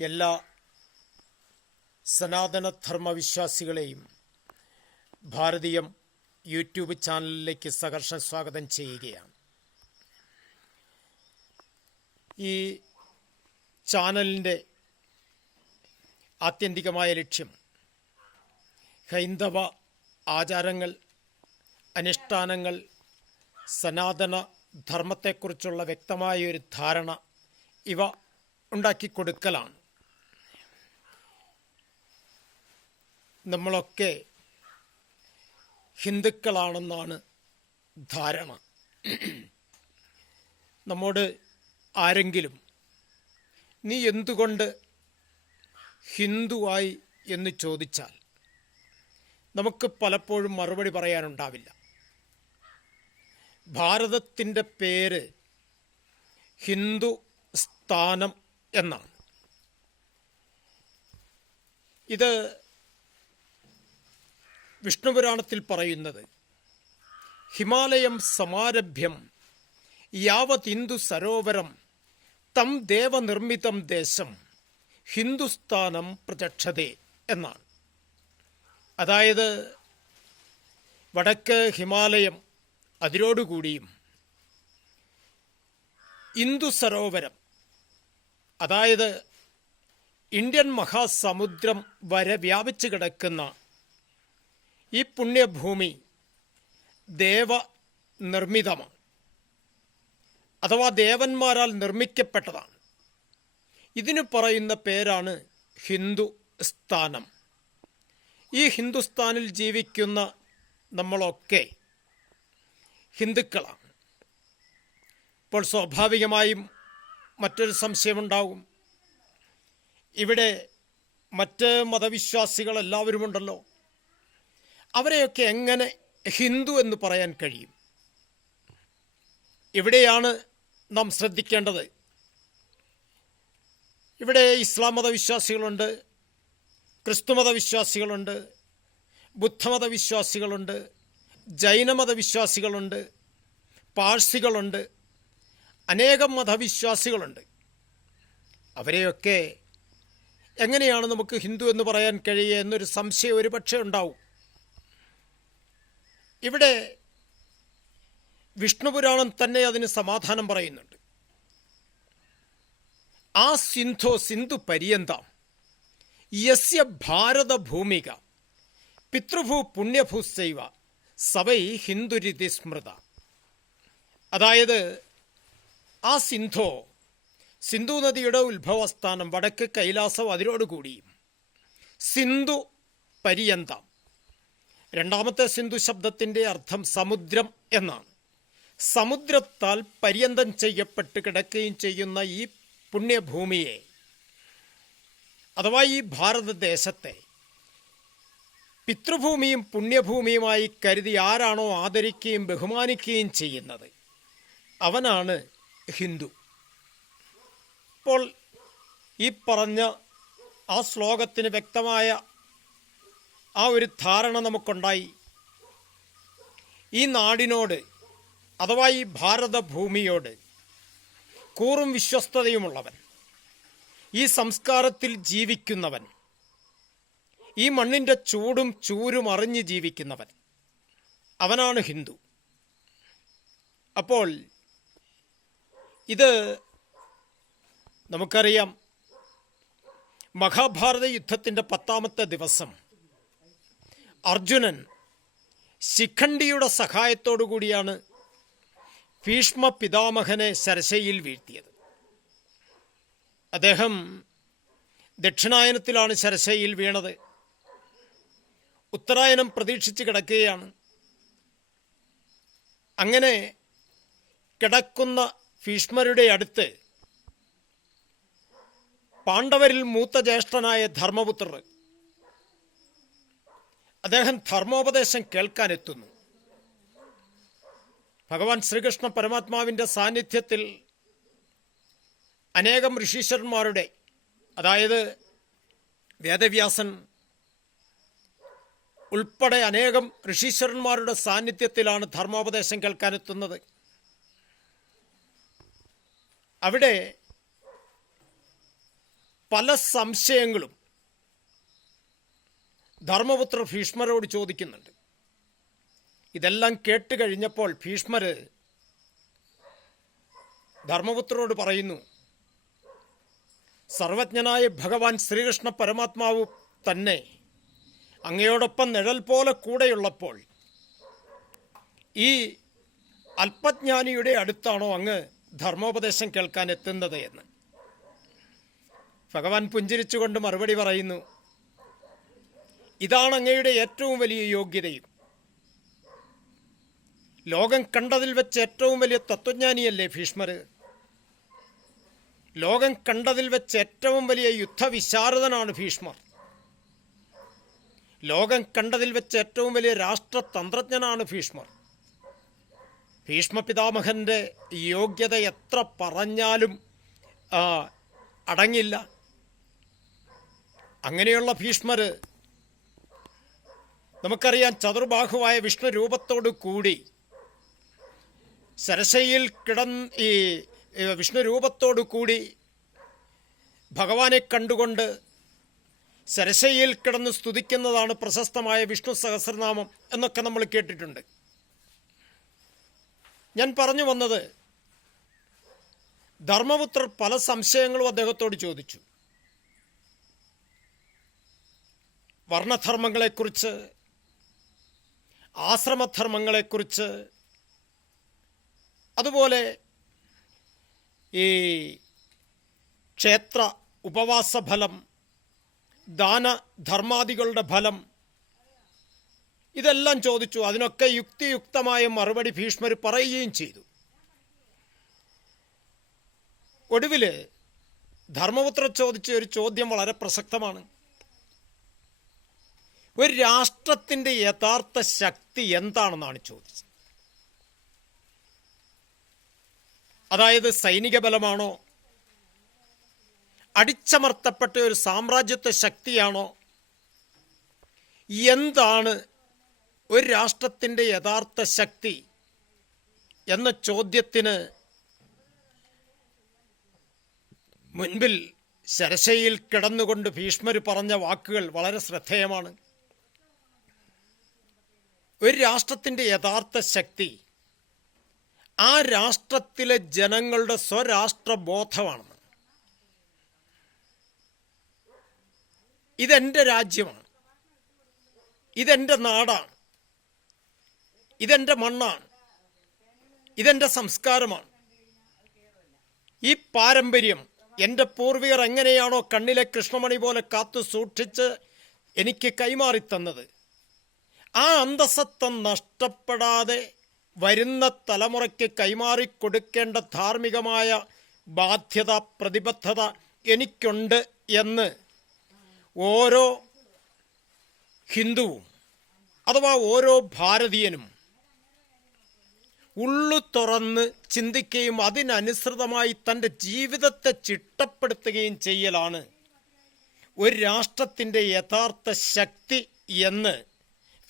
എല്ലാ സനാതനധർമ്മവിശ്വാസികളെയും ഭാരതീയം യൂട്യൂബ് ചാനലിലേക്ക് സഹർഷം സ്വാഗതം ചെയ്യുകയാണ്. ഈ ചാനലിൻ്റെ ആത്യന്തികമായ ലക്ഷ്യം ഹൈന്ദവ ആചാരങ്ങൾ, അനുഷ്ഠാനങ്ങൾ, സനാതന ധർമ്മത്തെക്കുറിച്ചുള്ള വ്യക്തമായ ഒരു ധാരണ ഇവ ഉണ്ടാക്കിക്കൊടുക്കലാണ്. നമ്മളൊക്കെ ഹിന്ദുക്കളാണെന്നാണ് ധാരണ. നമ്മോട് ആരെങ്കിലും നീ എന്തുകൊണ്ട് ഹിന്ദുവായി എന്ന് ചോദിച്ചാൽ നമുക്ക് പലപ്പോഴും മറുപടി പറയാനുണ്ടാവില്ല. ഭാരതത്തിൻ്റെ പേര് ഹിന്ദുസ്ഥാനം എന്നാണ്. ഇത് വിഷ്ണുപുരാണത്തിൽ പറയുന്നത് ഹിമാലയം സമാരഭ്യം യാവത് ഹിന്ദു സരോവരം തം ദേവനിർമ്മിതം ദേശം ഹിന്ദുസ്ഥാനം പ്രചക്ഷതേ എന്നാണ്. അതായത് വടക്ക് ഹിമാലയം അതിരോടുകൂടിയും ഹിന്ദു സരോവരം, അതായത് ഇന്ത്യൻ മഹാസമുദ്രം വരെ വ്യാപിച്ചു കിടക്കുന്ന ഈ പുണ്യഭൂമി ദേവനിർമ്മിതമാണ്, അഥവാ ദേവന്മാരാൽ നിർമ്മിക്കപ്പെട്ടതാണ്. ഇതിന് പറയുന്ന പേരാണ് ഹിന്ദുസ്ഥാനം. ഈ ഹിന്ദുസ്ഥാനിൽ ജീവിക്കുന്ന നമ്മളൊക്കെ ഹിന്ദുക്കളാണ്. ഇപ്പോൾ സ്വാഭാവികമായും മറ്റൊരു സംശയമുണ്ടാകും, ഇവിടെ മറ്റ് മതവിശ്വാസികളെല്ലാവരുമുണ്ടല്ലോ, അവരെയൊക്കെ എങ്ങനെ ഹിന്ദു എന്ന് പറയാൻ കഴിയും? ഇവിടെയാണ് നാം ശ്രദ്ധിക്കേണ്ടത്. ഇവിടെ ഇസ്ലാം മതവിശ്വാസികളുണ്ട്, ക്രിസ്തുമതവിശ്വാസികളുണ്ട്, ബുദ്ധമതവിശ്വാസികളുണ്ട്, ജൈനമതവിശ്വാസികളുണ്ട്, പാഴ്സികളുണ്ട്, അനേകം മതവിശ്വാസികളുണ്ട്. അവരെയൊക്കെ എങ്ങനെയാണ് നമുക്ക് ഹിന്ദു എന്ന് പറയാൻ കഴിയുക എന്നൊരു സംശയം ഒരു പക്ഷേ ഉണ്ടാവും. ഇവിടെ വിഷ്ണുപുരാണം തന്നെ അതിന് സമാധാനം പറയുന്നുണ്ട്. ആ സിന്ധു പര്യന്തം യസ്യ ഭാരതഭൂമിക പിതൃഭൂ പുണ്യഭൂസൈവ സവൈ ഹിന്ദുരിതി സ്മൃത. അതായത് ആ സിന്ധു നദിയുടെ ഉത്ഭവസ്ഥാനം വടക്ക് കൈലാസം അതിരോടുകൂടിയും സിന്ധു പര്യന്തം. രണ്ടാമത്തെ സിന്ധു ശബ്ദത്തിൻ്റെ അർത്ഥം സമുദ്രം എന്നാണ്. സമുദ്രത്താൽ പര്യന്തം ചെയ്യപ്പെട്ട് കിടക്കുകയും ചെയ്യുന്ന ഈ പുണ്യഭൂമിയെ, അഥവാ ഈ ഭാരതദേശത്തെ പിതൃഭൂമിയും പുണ്യഭൂമിയുമായി കരുതി ആരാണോ ആദരിക്കുകയും ബഹുമാനിക്കുകയും ചെയ്യുന്നത് അവനാണ് ഹിന്ദു. ഇപ്പോൾ ഈ പറഞ്ഞ ആ ശ്ലോകത്തിന് വ്യക്തമായ ആ ഒരു ധാരണ നമുക്കുണ്ടായി. ഈ നാടിനോട്, അഥവാ ഈ ഭാരതഭൂമിയോട് കൂറും വിശ്വസ്തതയുമുള്ളവൻ, ഈ സംസ്കാരത്തിൽ ജീവിക്കുന്നവൻ, ഈ മണ്ണിൻ്റെ ചൂടും ചൂരും അറിഞ്ഞ് ജീവിക്കുന്നവൻ, അവനാണ് ഹിന്ദു. അപ്പോൾ ഇത് നമുക്കറിയാം, മഹാഭാരത യുദ്ധത്തിൻ്റെ 10ാമത്തെ ദിവസം അർജുനൻ ശിഖണ്ഡിയുടെ സഹായത്തോടു കൂടിയാണ് ഭീഷ്മ പിതാമഹനെ ശരശയിൽ വീഴ്ത്തിയത്. അദ്ദേഹം ദക്ഷിണായനത്തിലാണ് ശരശയിൽ വീണത്. ഉത്തരായനം പ്രതീക്ഷിച്ച് കിടക്കുകയാണ്. അങ്ങനെ കിടക്കുന്ന ഭീഷ്മരുടെ അടുത്ത് പാണ്ഡവരിൽ മൂത്ത ജ്യേഷ്ഠനായ ധർമ്മപുത്രർ, അദ്ദേഹം ധർമ്മോപദേശം കേൾക്കാനെത്തുന്നു. ഭഗവാൻ ശ്രീകൃഷ്ണ പരമാത്മാവിൻ്റെ സാന്നിധ്യത്തിൽ അനേകം ഋഷീശ്വരന്മാരുടെ, അതായത് വേദവ്യാസൻ ഉൾപ്പെടെ അനേകം ഋഷീശ്വരന്മാരുടെ സാന്നിധ്യത്തിലാണ് ധർമ്മോപദേശം കേൾക്കാനെത്തുന്നത്. അവിടെ പല സംശയങ്ങളും ധർമ്മപുത്രർ ഭീഷ്മരോട് ചോദിക്കുന്നുണ്ട്. ഇതെല്ലാം കേട്ട് കഴിഞ്ഞപ്പോൾ ഭീഷ്മർ ധർമ്മപുത്രരോട് പറയുന്നു, സർവജ്ഞനായ ഭഗവാൻ ശ്രീകൃഷ്ണ പരമാത്മാവ് തന്നെ അങ്ങയോടൊപ്പം നിഴൽ പോലെ കൂടെയുള്ളപ്പോൾ ഈ അല്പജ്ഞാനിയുടെ അടുത്താണോ അങ്ങ് ധർമ്മോപദേശം കേൾക്കാൻ എത്തുന്നത് എന്ന്. ഭഗവാൻ പുഞ്ചിരിച്ചുകൊണ്ട് മറുപടി പറയുന്നു, ഇതാണ് അങ്ങയുടെ ഏറ്റവും വലിയ യോഗ്യതയും. ലോകം കണ്ടതിൽ വെച്ച് ഏറ്റവും വലിയ തത്വജ്ഞാനിയല്ലേ ഭീഷ്മർ? ലോകം കണ്ടതിൽ വെച്ച് ഏറ്റവും വലിയ യുദ്ധവിശാരദനാണ് ഭീഷ്മർ. ലോകം കണ്ടതിൽ വെച്ച് ഏറ്റവും വലിയ രാഷ്ട്രതന്ത്രജ്ഞനാണ് ഭീഷ്മർ. ഭീഷ്മ പിതാമഹൻ്റെ യോഗ്യത എത്ര പറഞ്ഞാലും അടങ്ങില്ല. അങ്ങനെയുള്ള ഭീഷ്മർ നമുക്കറിയാം, ചതുർബാഹുവായ വിഷ്ണു രൂപത്തോടു കൂടി സരസയിൽ ഈ വിഷ്ണു രൂപത്തോടു കൂടി ഭഗവാനെ കണ്ടുകൊണ്ട് സരസയിൽ കിടന്ന് സ്തുതിക്കുന്നതാണ് പ്രശസ്തമായ വിഷ്ണു സഹസ്രനാമം എന്നൊക്കെ നമ്മൾ കേട്ടിട്ടുണ്ട്. ഞാൻ പറഞ്ഞു വന്നത്, ധർമ്മപുത്രർ പല സംശയങ്ങളും അദ്ദേഹത്തോട് ചോദിച്ചു. വർണ്ണധർമ്മങ്ങളെക്കുറിച്ച്, ആശ്രമധർമ്മങ്ങളെക്കുറിച്ച്, അതുപോലെ ഈ ക്ഷേത്ര ഉപവാസഫലം, ദാനധർമാദികളുടെ ഫലം, ഇതെല്ലാം ചോദിച്ചു. അതിനൊക്കെ യുക്തിയുക്തമായ മറുപടി ഭീഷ്മർ പറയുകയും ചെയ്തു. ഒടുവിൽ ധർമ്മപുത്രർ ചോദിച്ച ഒരു ചോദ്യം വളരെ പ്രസക്തമാണ്. ഒരു രാഷ്ട്രത്തിൻ്റെ യഥാർത്ഥ ശക്തി എന്താണെന്നാണ് ചോദിച്ചത്. അതായത് സൈനിക ബലമാണോ, അടിച്ചമർത്തപ്പെട്ട ഒരു സാമ്രാജ്യത്വ ശക്തിയാണോ, എന്താണ് ഒരു രാഷ്ട്രത്തിൻ്റെ യഥാർത്ഥ ശക്തി എന്ന ചോദ്യത്തിന് മുൻപിൽ ശരശയിൽ കിടന്നുകൊണ്ട് ഭീഷ്മർ പറഞ്ഞ വാക്കുകൾ വളരെ ശ്രദ്ധേയമാണ്. ഒരു രാഷ്ട്രത്തിൻ്റെ യഥാർത്ഥ ശക്തി ആ രാഷ്ട്രത്തിലെ ജനങ്ങളുടെ സ്വരാഷ്ട്രബോധമാണെന്ന്. ഇതെൻ്റെ രാജ്യമാണ്, ഇതെൻ്റെ നാടാണ്, ഇതെൻ്റെ മണ്ണാണ്, ഇതെൻ്റെ സംസ്കാരമാണ്. ഈ പാരമ്പര്യം എൻ്റെ പൂർവികർ എങ്ങനെയാണോ കണ്ണിലെ കൃഷ്ണമണി പോലെ കാത്തു സൂക്ഷിച്ച് എനിക്ക് കൈമാറിത്തന്നത്, ആ അന്തസ്സത്വം നഷ്ടപ്പെടാതെ വരുന്ന തലമുറയ്ക്ക് കൈമാറിക്കൊടുക്കേണ്ട ധാർമ്മികമായ ബാധ്യത, പ്രതിബദ്ധത എനിക്കുണ്ട് എന്ന് ഓരോ ഹിന്ദുവും അഥവാ ഓരോ ഭാരതീയനും ഉള്ളു തുറന്ന് ചിന്തിക്കുകയും അതിനനുസൃതമായി തൻ്റെ ജീവിതത്തെ ചിട്ടപ്പെടുത്തുകയും ചെയ്യലാണ് ഒരു രാഷ്ട്രത്തിൻ്റെ യഥാർത്ഥ ശക്തി എന്ന്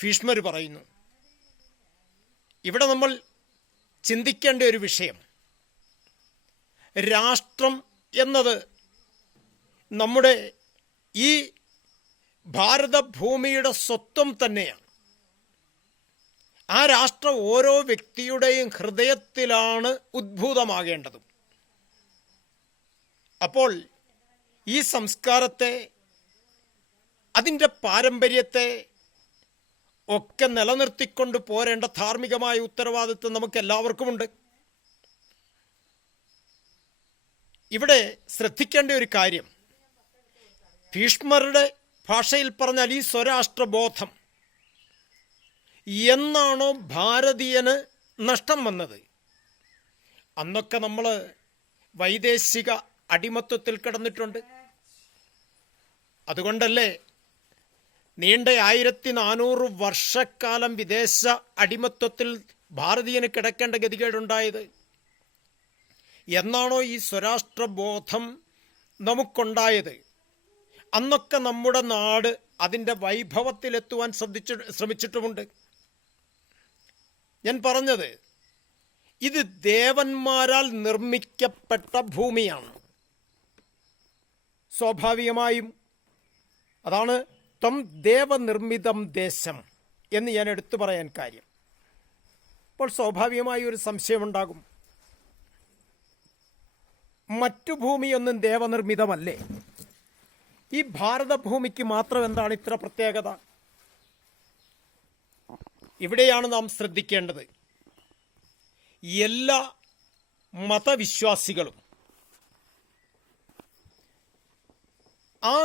ഭീഷ്മർ പറയുന്നു. ഇവിടെ നമ്മൾ ചിന്തിക്കേണ്ട ഒരു വിഷയം, രാഷ്ട്രം എന്നത് നമ്മുടെ ഈ ഭാരതഭൂമിയുടെ സ്വത്വം തന്നെയാണ്. ആ രാഷ്ട്രം ഓരോ വ്യക്തിയുടെയും ഹൃദയത്തിലാണ് ഉദ്ഭൂതമാകേണ്ടതും. അപ്പോൾ ഈ സംസ്കാരത്തെ, അതിൻ്റെ പാരമ്പര്യത്തെ ഒക്കെ നിലനിർത്തിക്കൊണ്ട് പോരേണ്ട ധാർമ്മികമായ ഉത്തരവാദിത്വം നമുക്ക് എല്ലാവർക്കുമുണ്ട്. ഇവിടെ ശ്രദ്ധിക്കേണ്ട ഒരു കാര്യം, ഭീഷ്മരുടെ ഭാഷയിൽ പറഞ്ഞാൽ ഈ സ്വരാഷ്ട്രബോധം എന്നാണോ ഭാരതീയന് നഷ്ടം വന്നത്, അന്നൊക്കെ നമ്മൾ വൈദേശിക അടിമത്വത്തിൽ കിടന്നിട്ടുണ്ട്. അതുകൊണ്ടല്ലേ നീണ്ട 1400 വർഷക്കാലം വിദേശ അടിമത്വത്തിൽ ഭാരതീയന് കിടക്കേണ്ട ഗതികേടുണ്ടായത്. എന്നാണോ ഈ സ്വരാഷ്ട്രബോധം നമുക്കുണ്ടായത്, അന്നൊക്കെ നമ്മുടെ നാട് അതിൻ്റെ വൈഭവത്തിലെത്തുവാൻ ശ്രമിച്ചിട്ടുമുണ്ട്. ഞാൻ പറഞ്ഞത്, ഇത് ദേവന്മാരാൽ നിർമ്മിക്കപ്പെട്ട ഭൂമിയാണ്. സ്വാഭാവികമായും അതാണ് ത്വം ദേവനിർമ്മിതം ദേശം എന്ന് ഞാൻ എടുത്തു പറയാൻ കാര്യം. അപ്പോൾ സ്വാഭാവികമായി ഒരു സംശയമുണ്ടാകും, മറ്റു ഭൂമിയൊന്നും ദേവനിർമ്മിതമല്ലേ? ഈ ഭാരതഭൂമിക്ക് മാത്രം എന്താണ് ഇത്ര പ്രത്യേകത? ഇവിടെയാണ് നാം ശ്രദ്ധിക്കേണ്ടത്. എല്ലാ മതവിശ്വാസികളും ആ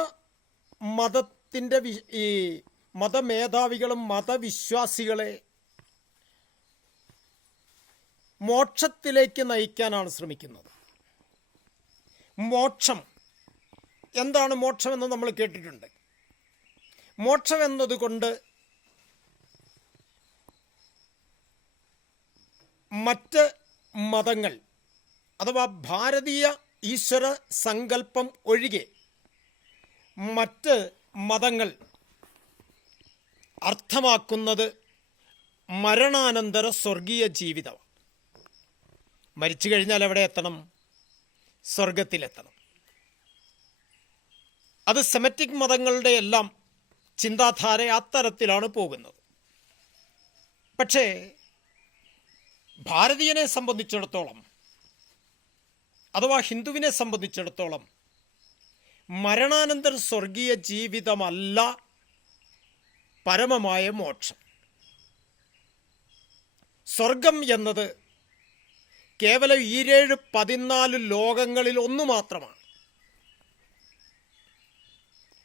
മതത്തിൻ്റെ ഈ മതമേധാവികളും മതവിശ്വാസികളെ മോക്ഷത്തിലേക്ക് നയിക്കാനാണ് ശ്രമിക്കുന്നത്. മോക്ഷം എന്താണ്? മോക്ഷമെന്ന് നമ്മൾ കേട്ടിട്ടുണ്ട്. മോക്ഷം എന്നതുകൊണ്ട് മറ്റ് മതങ്ങൾ അഥവാ ഭാരതീയ ഈശ്വര സങ്കല്പം ഒഴികെ മറ്റ് മതങ്ങൾ അർത്ഥമാക്കുന്നത് മരണാനന്തര സ്വർഗീയ ജീവിതം. മരിച്ചു കഴിഞ്ഞാൽ എവിടെ എത്തണം? സ്വർഗത്തിലെത്തണം. അത് സെമറ്റിക് മതങ്ങളുടെ എല്ലാം ചിന്താധാര അത്തരത്തിലാണ് പോകുന്നത്. പക്ഷേ ഭാരതീയനെ സംബന്ധിച്ചിടത്തോളം അഥവാ ഹിന്ദുവിനെ സംബന്ധിച്ചിടത്തോളം മരണാനന്തര സ്വർഗീയ ജീവിതമല്ല പരമമായ മോക്ഷം. സ്വർഗം എന്നത് കേവലം 14 ലോകങ്ങളിൽ ഒന്ന് മാത്രമാണ്.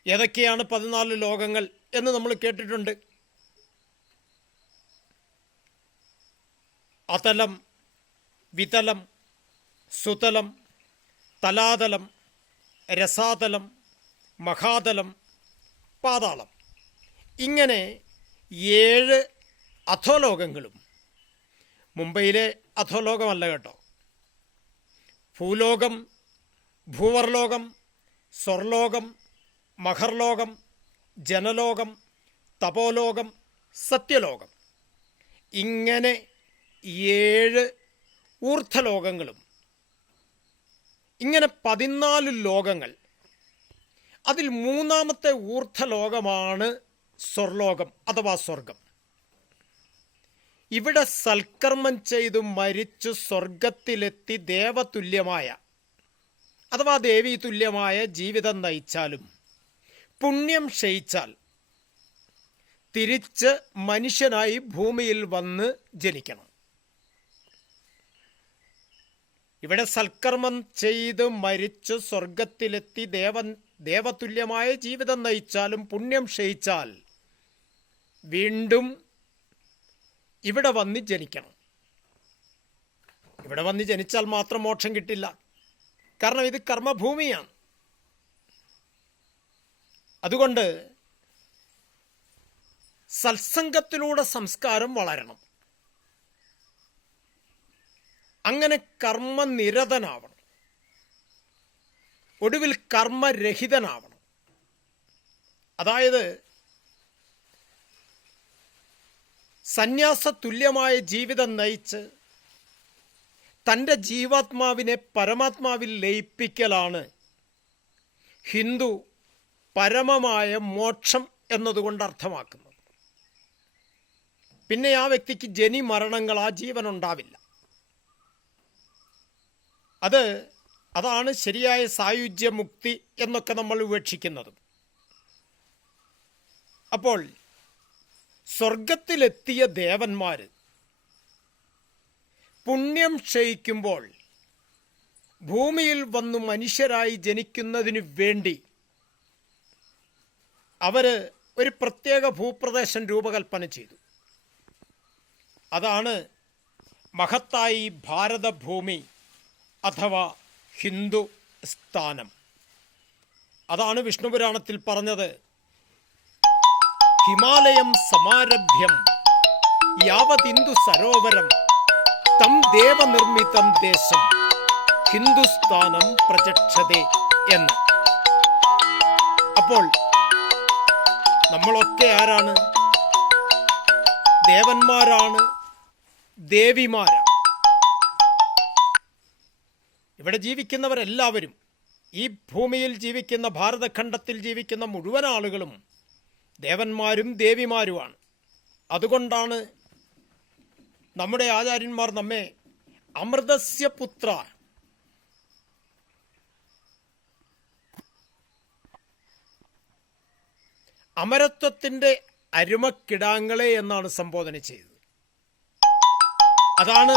ഏതൊക്കെയാണ് 14 ലോകങ്ങൾ എന്ന് നമ്മൾ കേട്ടിട്ടുണ്ട്. അതലം, വിതലം, സുതലം, തലാതലം, രസാതലം, മഹാതലം, പാതാളം. ഇങ്ങനെ 7 അധോലോകങ്ങളും. മുംബൈയിലെ അധോലോകമല്ല കേട്ടോ. ഭൂലോകം, ഭൂവർലോകം, സ്വർലോകം, മഹർലോകം, ജനലോകം, തപോലോകം, സത്യലോകം. ഇങ്ങനെ 7 ഊർധ്വലോകങ്ങളും. ഇങ്ങനെ 14 ലോകങ്ങൾ. അതിൽ 3-ാമത്തെ ഊർധ്വലോകമാണ് സ്വർലോകം അഥവാ സ്വർഗം. ഇവിടെ സൽക്കർമ്മം ചെയ്തു മരിച്ചു സ്വർഗത്തിലെത്തി ദേവതുല്യമായ അഥവാ ദേവീ തുല്യമായ ജീവിതം നയിച്ചാലും പുണ്യം ക്ഷയിച്ചാൽ തിരിച്ച് മനുഷ്യനായി ഭൂമിയിൽ വന്ന് ജനിക്കണം. ഇവിടെ സൽക്കർമ്മം ചെയ്ത് മരിച്ച് സ്വർഗത്തിലെത്തി ദേവതുല്യമായ ജീവിതം നയിച്ചാലും പുണ്യം ക്ഷയിച്ചാൽ വീണ്ടും ഇവിടെ വന്ന് ജനിക്കണം. ഇവിടെ വന്ന് ജനിച്ചാൽ മാത്രം മോക്ഷം കിട്ടില്ല. കാരണം ഇത് കർമ്മഭൂമിയാണ്. അതുകൊണ്ട് സത്സംഗത്തിലൂടെ സംസ്കാരം വളരണം. അങ്ങനെ കർമ്മനിരതനാവണം. ഒടുവിൽ കർമ്മരഹിതനാവണം. അതായത് സന്യാസതുല്യമായ ജീവിതം നയിച്ച് തൻ്റെ ജീവാത്മാവിനെ പരമാത്മാവിൽ ലയിപ്പിക്കലാണ് ഹിന്ദു പരമമായ മോക്ഷം എന്നതുകൊണ്ട് അർത്ഥമാക്കുന്നത്. പിന്നെ ആ വ്യക്തിക്ക് ജനി മരണങ്ങൾ, ആ ജീവൻ ഉണ്ടാവില്ല. അതാണ് ശരിയായ സായുജ്യമുക്തി എന്നൊക്കെ നമ്മൾ ഉപേക്ഷിക്കുന്നത്. അപ്പോൾ സ്വർഗത്തിലെത്തിയ ദേവന്മാർ പുണ്യം ക്ഷയിക്കുമ്പോൾ ഭൂമിയിൽ വന്നു മനുഷ്യരായി ജനിക്കുന്നതിനു വേണ്ടി അവർ ഒരു പ്രത്യേക ഭൂപ്രദേശം രൂപകൽപ്പന ചെയ്തു. അതാണ് മഹത്തായി ഭാരതഭൂമി അഥവാ ഹിന്ദു സ്ഥാനം. അതാണ് വിഷ്ണുപുരാണത്തിൽ പറഞ്ഞത്, ഹിമാലയം സമാരഭ്യം യാവതിന്ദു സരോവരം തം ദേവനിർമ്മിതം ദേശം ഹിന്ദുസ്ഥാനം പ്രചക്ഷതേ എന്ന്. അപ്പോൾ നമ്മളൊക്കെ ആരാണ്? ദേവന്മാരാണ്, ദേവിമാരാണ്. ഇവിടെ ജീവിക്കുന്നവരെല്ലാവരും ഈ ഭൂമിയിൽ ജീവിക്കുന്ന, ഭാരതഖണ്ഡത്തിൽ ജീവിക്കുന്ന മുഴുവൻ ആളുകളും ദേവന്മാരും ദേവിമാരുമാണ്. അതുകൊണ്ടാണ് നമ്മുടെ ആചാര്യന്മാർ നമ്മെ അമൃതസ്യ പുത്ര, അമരത്വത്തിൻ്റെ അരുമക്കിടാങ്ങളെ എന്നാണ് സംബോധന ചെയ്തത്. അതാണ്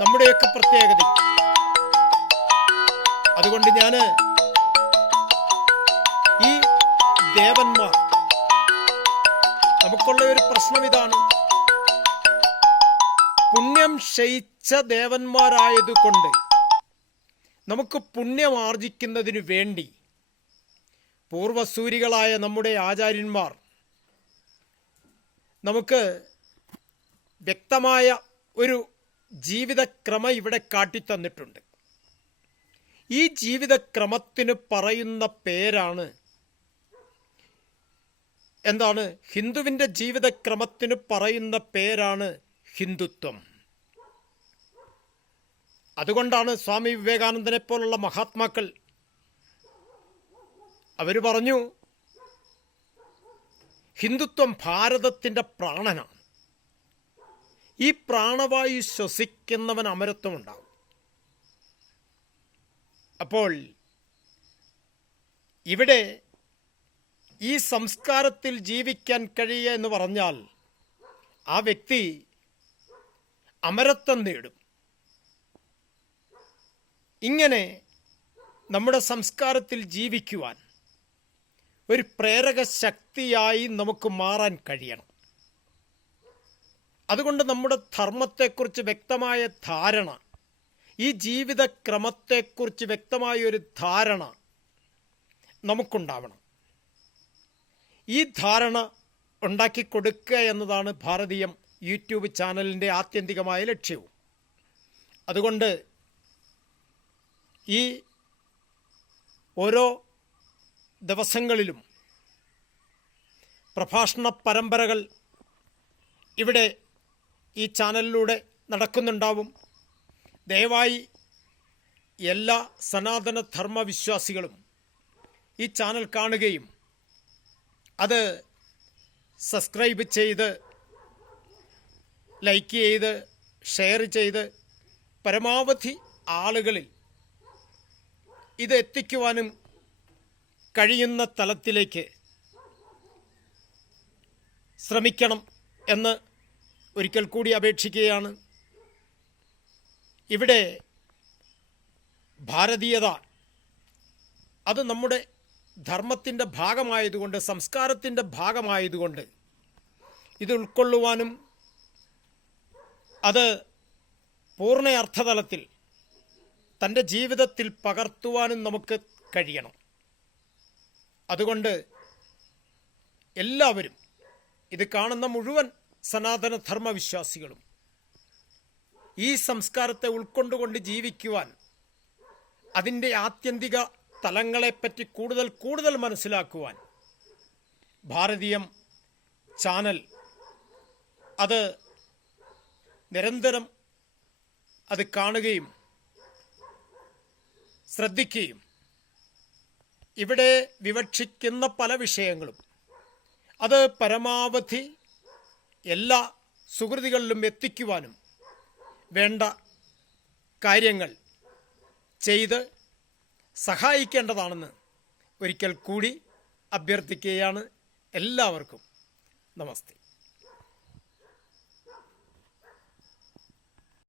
നമ്മുടെയൊക്കെ പ്രത്യേകത. അതുകൊണ്ട് ഞാൻ ഈ ദേവന്മാർ, നമുക്കുള്ള ഒരു പ്രശ്നം ഇതാണ്, പുണ്യം ക്ഷയിച്ച ദേവന്മാരായതുകൊണ്ട് നമുക്ക് പുണ്യം ആർജിക്കുന്നതിനു വേണ്ടി പൂർവസൂരികളായ നമ്മുടെ ആചാര്യന്മാർ നമുക്ക് വ്യക്തമായ ഒരു ജീവിതക്രമം ഇവിടെ കാട്ടിത്തന്നിട്ടുണ്ട്. ഈ ജീവിതക്രമത്തിന് പറയുന്ന പേരാണ് എന്താണ്? ഹിന്ദുവിൻ്റെ ജീവിതക്രമത്തിന് പറയുന്ന പേരാണ് ഹിന്ദുത്വം. അതുകൊണ്ടാണ് സ്വാമി വിവേകാനന്ദനെ പോലുള്ള മഹാത്മാക്കൾ അവർ പറഞ്ഞു, ഹിന്ദുത്വം ഭാരതത്തിൻ്റെ പ്രാണനാണ്. ഈ പ്രാണവായു ശ്വസിക്കുന്നവൻ അമരത്വമുണ്ടാകും. അപ്പോൾ ഇവിടെ ഈ സംസ്കാരത്തിൽ ജീവിക്കാൻ കഴിയുക എന്ന് പറഞ്ഞാൽ ആ വ്യക്തി അമരത്വം നേടും. ഇങ്ങനെ നമ്മുടെ സംസ്കാരത്തിൽ ജീവിക്കുവാൻ ഒരു പ്രേരക ശക്തിയായി നമുക്ക് മാറാൻ കഴിയണം. അതുകൊണ്ട് നമ്മുടെ ധർമ്മത്തെക്കുറിച്ച് വ്യക്തമായ ധാരണ, ഈ ജീവിതക്രമത്തെക്കുറിച്ച് വ്യക്തമായൊരു ധാരണ നമുക്കുണ്ടാവണം. ഈ ധാരണ ഉണ്ടാക്കിക്കൊടുക്കുക എന്നതാണ് ഭാരതീയം യൂട്യൂബ് ചാനലിൻ്റെ ആത്യന്തികമായ ലക്ഷ്യവും. അതുകൊണ്ട് ഈ ഓരോ ദിവസങ്ങളിലും പ്രഭാഷണ പരമ്പരകൾ ഇവിടെ ഈ ചാനലിലൂടെ നടക്കുന്നുണ്ടാവും. ദയവായി എല്ലാ സനാതന ധർമ്മവിശ്വാസികളും ഈ ചാനൽ കാണുകയും അത് സബ്സ്ക്രൈബ് ചെയ്ത്, ലൈക്ക് ചെയ്ത്, ഷെയർ ചെയ്ത് പരമാവധി ആളുകളിൽ ഇത് എത്തിക്കുവാനും കഴിയുന്ന തലത്തിലേക്ക് ശ്രമിക്കണം എന്ന് ഒരിക്കൽ കൂടി അപേക്ഷിക്കുകയാണ്. ഇവിടെ ഭാരതീയത അത് നമ്മുടെ ധർമ്മത്തിൻ്റെ ഭാഗമായതുകൊണ്ട്, സംസ്കാരത്തിൻ്റെ ഭാഗമായതുകൊണ്ട് ഇത് ഉൾക്കൊള്ളുവാനും അത് പൂർണ്ണ അർത്ഥതലത്തിൽ തൻ്റെ ജീവിതത്തിൽ പകർത്തുവാനും നമുക്ക് കഴിയണം. അതുകൊണ്ട് എല്ലാവരും, ഇത് കാണുന്ന മുഴുവൻ സനാതന ധർമ്മവിശ്വാസികളും ഈ സംസ്കാരത്തെ ഉൾക്കൊണ്ടുകൊണ്ട് ജീവിക്കുവാൻ, അതിൻ്റെ ആത്യന്തിക തലങ്ങളെപ്പറ്റി കൂടുതൽ മനസ്സിലാക്കുവാൻ ഭാരതീയം ചാനൽ അത് നിരന്തരം അത് കാണുകയും ശ്രദ്ധിക്കുകയും ഇവിടെ വിവക്ഷിക്കുന്ന പല വിഷയങ്ങളും അത് പരമാവധി എല്ലാ സുഹൃത്തുക്കളിലും എത്തിക്കുവാനും വേണ്ട കാര്യങ്ങൾ ചെയ്ത് സഹായിക്കേണ്ടതാണെന്ന് ഒരിക്കൽ കൂടി അഭ്യർത്ഥിക്കുകയാണ്. എല്ലാവർക്കും നമസ്തേ.